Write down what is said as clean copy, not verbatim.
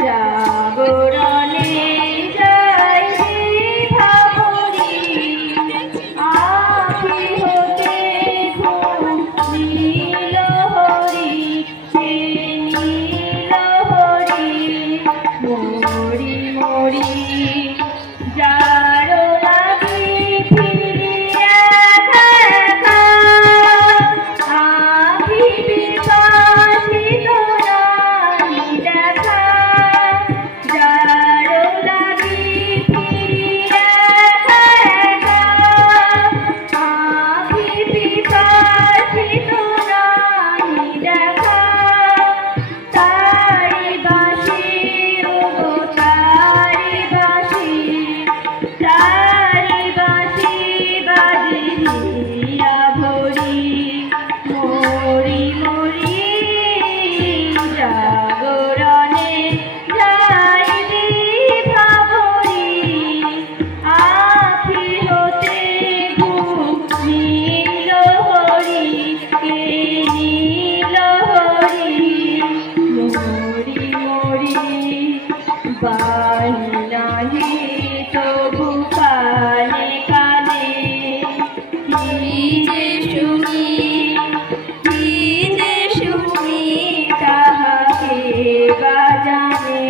জাগরণে যাই ভাবরি আখি হতে ঘুম নীল হরি নীল হরি মরি মরি যারো লাগি ফিরিয়া দেখা আখি বিকাশিত নাই দেখা যারো লাগি ফিরিয়া দেখা আখি বিকাশিত নাই দেখা তারি বাঁশি ওগো তারি বাঁশি বাজিয়া ভরি মরি মরি জাগরণে যাইবি ভাবরি আখি হতে ঘুম নীল হরি কে নীল হরি মরি মরি বাহি নাহি তবু কানে কানে কি যে শুনি তাহাকে বাজানে